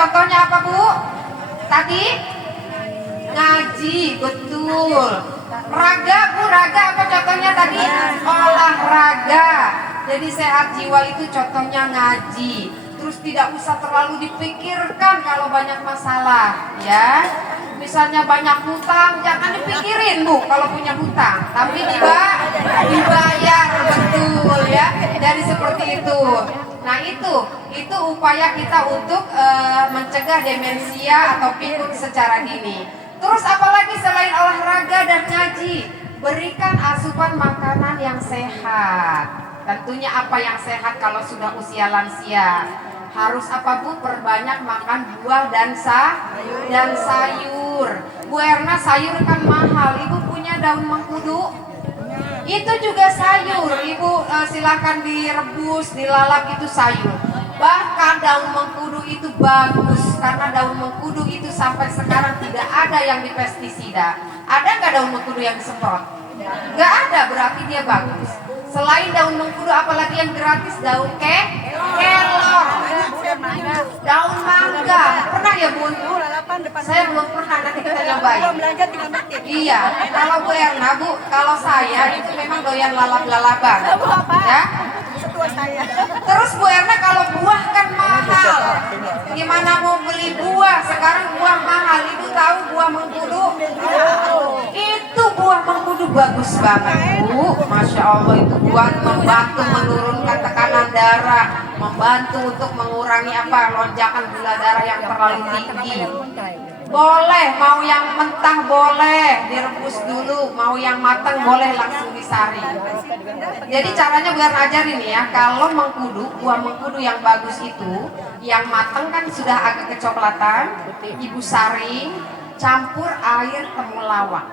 contohnya apa Bu? Tadi ngaji, betul. Raga Bu, raga apa contohnya tadi? Olahraga. Jadi sehat jiwa itu contohnya ngaji. Terus tidak usah terlalu dipikirkan kalau banyak masalah, ya. Misalnya banyak hutang, jangan dipikirin Bu kalau punya hutang, tapi dibayar, betul ya. Jadi seperti itu. Nah itu upaya kita untuk mencegah demensia atau pikun secara dini. Terus apalagi selain olahraga dan ngaji, berikan asupan makanan yang sehat. Tentunya apa yang sehat kalau sudah usia lansia? Harus apa Bu? Perbanyak makan buah dan sayur. Bu Erna, sayur kan mahal. Ibu punya daun mengkudu? Itu juga sayur. Ibu silakan direbus, dilalap, itu sayur. Bahkan daun mengkudu itu bagus, karena daun mengkudu itu sampai sekarang tidak ada yang dipestisida. Ada nggak daun mengkudu yang disemprot? Nggak ada, berarti dia bagus. Selain daun mengkudu, apalagi yang gratis? Daun kelor, daun mangga. Pernah ya Bun? Saya belum pernah, nanti kita nyobain. Iya, kalau Bu Erna, Bu, kalau saya itu memang doyan lalap-lalapan, ya. Terus Bu Erna, kalau buah kan mahal. Gimana mau beli buah? Sekarang buah mahal. Ibu tahu buah mengkudu? Itu buah mengkudu bagus banget Bu. Masya Allah, itu buat membantu menurunkan tekanan darah, membantu untuk mengurangi lonjakan gula darah yang terlalu tinggi. Boleh, mau yang mentah boleh direbus dulu, mau yang matang boleh langsung disaring. Jadi caranya biar ajarin ya, kalau mengkudu, buah mengkudu yang bagus itu, yang matang kan sudah agak kecoklatan, ibu saring, campur air temulawak,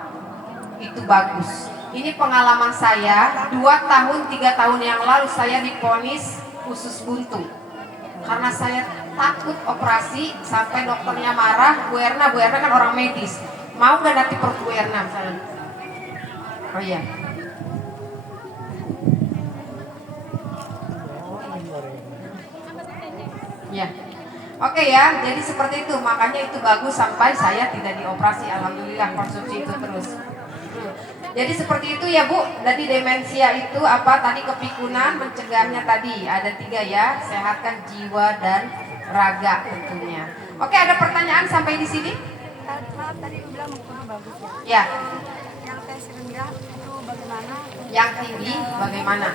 itu bagus. Ini pengalaman saya, 2 tahun 3 tahun yang lalu saya divonis usus buntu. Karena saya takut operasi sampai dokternya marah. Bu Erna kan orang medis. Mau gak nanti perut Bu Erna misalnya? Oh iya. Ya. Oke ya, jadi seperti itu. Makanya itu bagus sampai saya tidak dioperasi. Alhamdulillah, konsumsi itu terus. Jadi seperti itu ya Bu. Jadi demensia itu apa? Tadi kepikunan, mencegahnya tadi ada 3 ya. Sehatkan jiwa dan raga tentunya. Oke, ada pertanyaan sampai di sini? Tadi aku bilang mengkudu bagus Ya. ya. Yang tes rendah itu bagaimana? Yang tinggi bagaimana?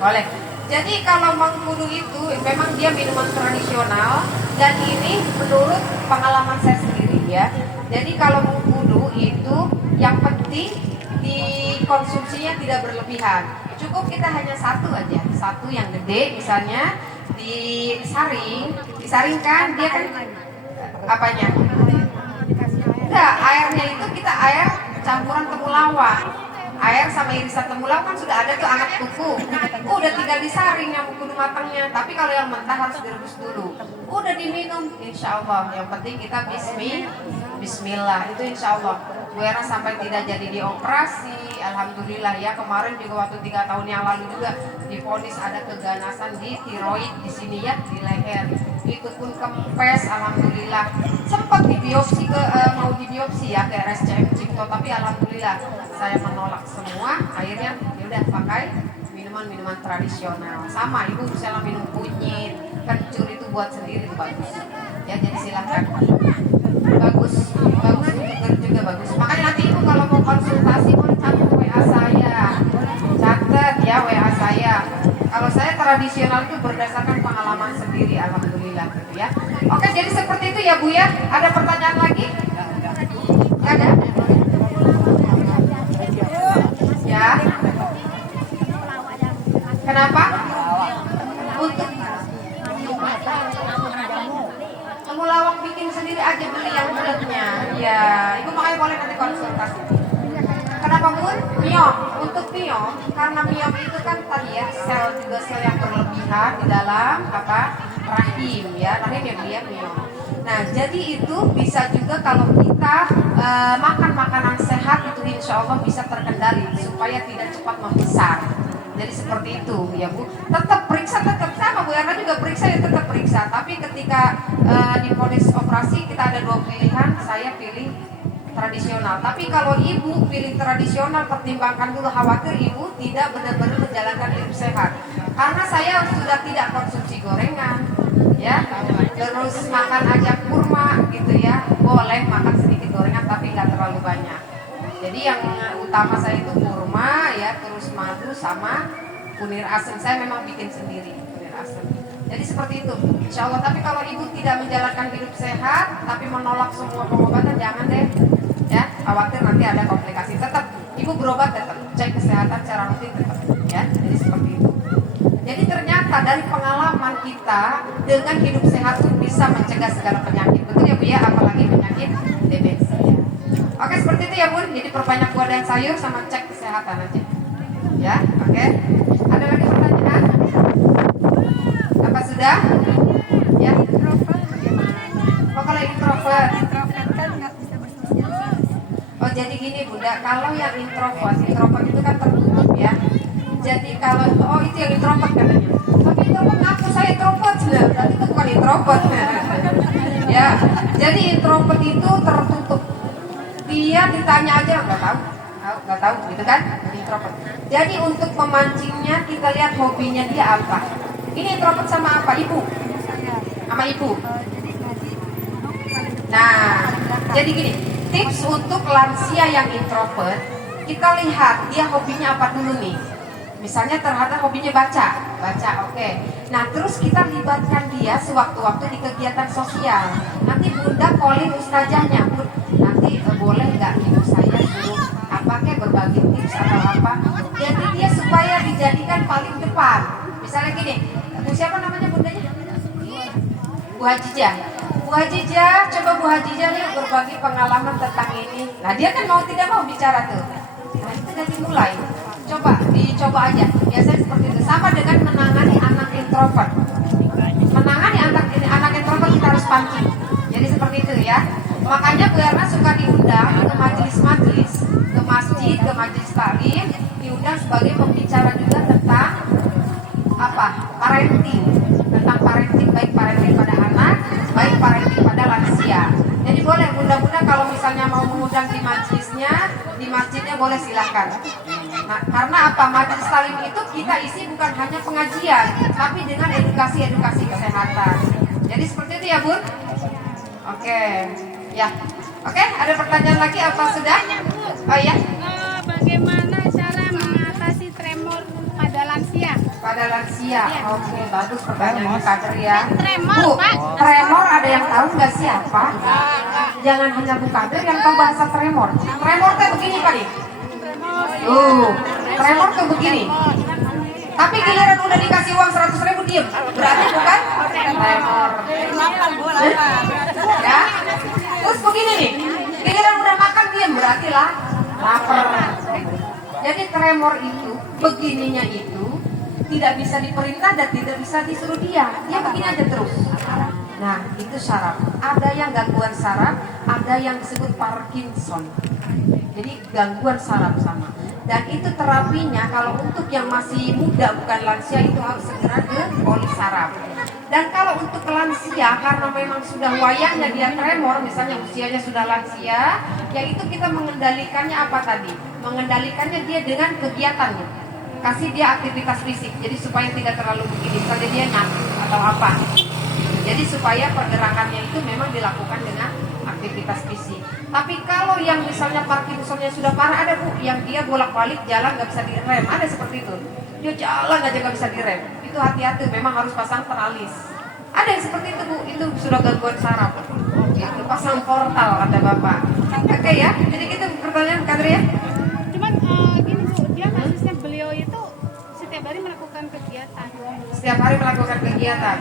Boleh. Jadi kalau mengkudu itu memang dia minuman tradisional, dan ini menurut pengalaman saya sendiri ya. Jadi kalau mengkudu itu yang penting dikonsumsinya tidak berlebihan. Cukup kita hanya satu aja, satu yang gede misalnya, disaringkan dia kan apanya? Enggak, airnya itu kita air campuran temulawak. Air sama irisan temulawak kan sudah ada tuh anak tuku. Udah tinggal disaring yang kudu matangnya. Tapi kalau yang mentah harus direbus dulu. Udah diminum, insya Allah. Yang penting kita Bismillah, itu insya Allah. Bu Era sampai tidak jadi dioperasi, alhamdulillah ya. Kemarin juga waktu 3 tahun yang lalu juga divonis ada keganasan di tiroid di sini ya, di leher. Itu pun kempes, alhamdulillah. Sempat dibiopsi mau dibiopsi ya ke RSCM Cipto, tapi alhamdulillah saya menolak semua. Akhirnya yaudah pakai minuman tradisional. Sama ibu misalnya minum kunyit, kencur itu buat sendiri itu bagus. Ya jadi silahkan. Bagus untuk juga bagus. Makanya nanti ibu kalau mau konsultasi boleh catat WA saya. Catat ya WA saya. Kalau saya tradisional itu berdasarkan pengalaman sendiri, alhamdulillah gitu ya. Oke, jadi seperti itu ya Bu ya. Ada pertanyaan lagi? Nggak ada? Ya. Kenapa? Untuk temulawak bikin sendiri aja, beli yang bulatnya. Ya, ibu makanya boleh nanti konsultasi. Kenapa Bun? Miom. Untuk miom, karena miom itu kan tadi ya sel yang berlebihan di dalam rahim ya, rahim yang dia miom. Nah, jadi itu bisa juga kalau kita makan makanan sehat itu insya Allah bisa terkendali supaya tidak cepat membesar. Jadi seperti itu ya Bu. Tetap periksa, tetap sama Bu Erna juga periksa ya, tetap periksa. Tapi ketika divonis operasi kita ada dua pilihan, saya pilih tradisional. Tapi kalau ibu pilih tradisional, pertimbangkan dulu, khawatir ibu tidak benar-benar menjalankan hidup sehat. Karena saya sudah tidak konsumsi gorengan, ya, terus makan aja kurma gitu ya, boleh makan sedikit gorengan tapi nggak terlalu banyak. Jadi yang utama saya itu kurma ya, terus madu sama kunir asem. Saya memang bikin sendiri kunir asem. Jadi seperti itu, insya Allah. Tapi kalau ibu tidak menjalankan hidup sehat, tapi menolak semua pengobatan, jangan deh, ya. Khawatir nanti ada komplikasi. Tetap ibu berobat, tetap cek kesehatan secara rutin, tetap, ya. Jadi seperti itu. Jadi ternyata dari pengalaman kita dengan hidup sehat itu bisa mencegah segala penyakit, betul ya Bu ya, apalagi penyakit demensia. Oke, seperti itu ya Bun. Jadi perbanyak buah dan sayur sama cek kesehatan aja. Ya, oke. Ada lagi pertanyaan? Apa sudah? Ya. Introvert bagaimana? Oh, kalau introvert. Introvert kan nggak bisa bersosialisasi. Oh, jadi gini Bunda, kalau yang introvert itu kan tertutup ya. Jadi kalau itu yang introvert katanya. Tapi introvert ngaku saya introvert sudah. Berarti itu bukan introvert. Ya. Jadi introvert itu tertutup. Dia ditanya aja nggak tahu gitu kan, introvert. Jadi untuk memancingnya kita lihat hobinya dia apa. Ini introvert sama apa? Ibu? Saya Sama ibu. jadi ngaji duduk paling depan. Nah, jadi gini, tips untuk lansia yang introvert, kita lihat dia hobinya apa dulu nih. Misalnya terhadap hobinya baca, oke. Nah, terus kita libatkan dia sewaktu-waktu di kegiatan sosial. Nanti Bunda calling ustazahnya, Bun, nanti boleh nggak ibu saya suruh apa kayak berbagi tips atau apa? Jadi dia supaya dijadikan paling depan. Misalnya gini, siapa namanya bundanya? Bu Hajijah. Bu Hajijah, coba Bu Hajijah nih berbagi pengalaman tentang ini. Nah, dia kan mau tidak mau bicara tuh. Nah, itu udah dimulai. Dicoba aja. Biasanya seperti itu. Sama dengan menangani anak introvert. Menangani anak introvert kita harus pancing. Jadi seperti itu ya. Makanya Bu Erna suka diundang ke majelis-majelis, ke masjid, ke majelis taklim, diundang sebagai pembicara juga tentang apa? Parenting. Tentang parenting, baik parenting pada anak, baik parenting pada lansia. Jadi boleh Bunda-bunda kalau misalnya mau mengundang di majelisnya, di masjidnya boleh silakan. Nah, karena apa? Majelis taklim itu kita isi bukan hanya pengajian, tapi dengan edukasi kesehatan. Jadi seperti itu ya Bun? Oke, ya. Oke, ada pertanyaan lagi apa sudah? Oh ya. Bagaimana cara mengatasi tremor pada lansia? Pada lansia. Oke, bagus pertanyaan kader ya. Tremor, Bu, Pak. tremor ada yang tahu nggak siapa? Jangan hanya Bu Kader yang tahu bahasa tremor. Tremor tuh begini Pak nih. Tremor tuh begini. Tapi giliran udah dikasih uang 100.000 diem. Berarti bukan tremor. Ya. Terus begini nih. Giliran udah makan diem, berarti lah lapar. Jadi tremor itu begininya itu tidak bisa diperintah dan tidak bisa disuruh dia. Dia begini aja terus. Nah, itu saraf. Ada yang gangguan saraf, ada yang disebut Parkinson. Jadi gangguan saraf sama. Dan itu terapinya kalau untuk yang masih muda bukan lansia itu harus segera ke poli saraf. Dan kalau untuk lansia karena memang sudah wayangnya dia tremor, misalnya usianya sudah lansia, yaitu kita mengendalikannya apa tadi? Mengendalikannya dia dengan kegiatannya. Kasih dia aktivitas fisik, jadi supaya tidak terlalu begini, misalnya dia nyatu atau apa. Jadi supaya pergerakannya itu memang dilakukan dengan aktivitas fisik. Tapi kalau yang misalnya Parkinsonnya sudah parah, ada Bu, yang dia bolak-balik jalan nggak bisa direm, ada seperti itu. Dia jalan aja nggak bisa direm. Itu hati-hati, memang harus pasang teralis. Ada yang seperti itu Bu, itu sudah gangguan saraf. Itu pasang portal kata Bapak. Oke ya, jadi kita pertanyaan Kadri ya. Cuman gini Bu, dia kasusnya beliau itu setiap hari melakukan kegiatan. Setiap hari melakukan kegiatan.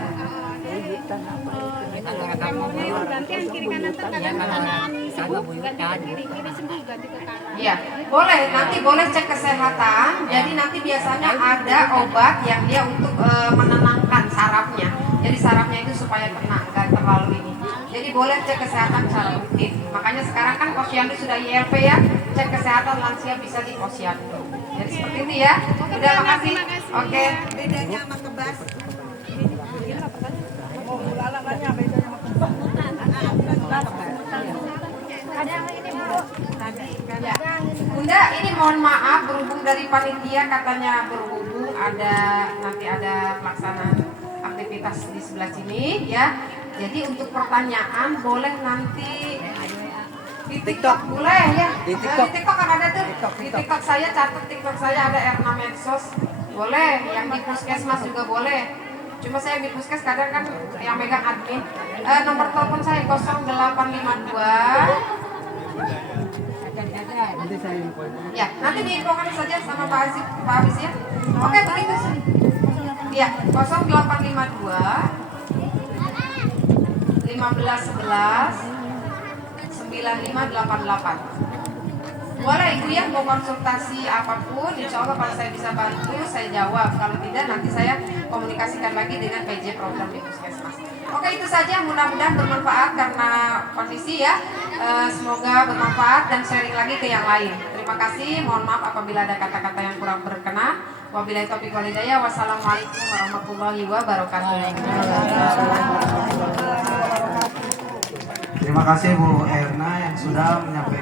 Tremornya itu berarti yang kiri kanan terkadang kanan sembuh, ganti ke kiri, kiri sembuh, ganti ke kanan. Iya, boleh. Nanti boleh cek kesehatan. Jadi nanti biasanya ada obat yang dia untuk menenangkan sarafnya. Jadi sarafnya itu supaya tenang, nggak terlalu ini. Jadi boleh cek kesehatan secara rutin. Makanya sekarang kan posyandu sudah ILP ya. Cek kesehatan lansia bisa di posyandu. Jadi seperti ini ya. Udah, makasih. Terima kasih. Oke. Bedanya sama kebas. Ada yang ini Bu. Tadi kan. Ya. Bunda, ini mohon maaf berhubung dari panitia katanya berhubung nanti ada pelaksanaan aktivitas di sebelah sini ya. Jadi untuk pertanyaan boleh nanti di TikTok boleh ya. Di TikTok kan ada tuh. Di TikTok saya catat TikTok saya ada Erna Medsos. Boleh, yang di Puskesmas juga boleh. Cuma saya di Puskes kadang kan yang megang admin. Nomor telepon saya 0852. Ya, nanti diinfokan saja sama Pak Aziz ya. Oke, begitu sih. Ya, 0852 1511 9588. Boleh Ibu ya, mau konsultasi apapun, insya Allah kalau saya bisa bantu, saya jawab. Kalau tidak, nanti saya komunikasikan lagi dengan PJ program di Puskesmas. Oke, itu saja, mudah-mudahan bermanfaat karena kondisi ya. Semoga bermanfaat dan sharing lagi ke yang lain. Terima kasih, mohon maaf apabila ada kata-kata yang kurang berkenan. Wabillahi taufiq wal hidayah. Wassalamualaikum warahmatullahi wabarakatuh. Terima kasih Bu Erna yang sudah menyampaikan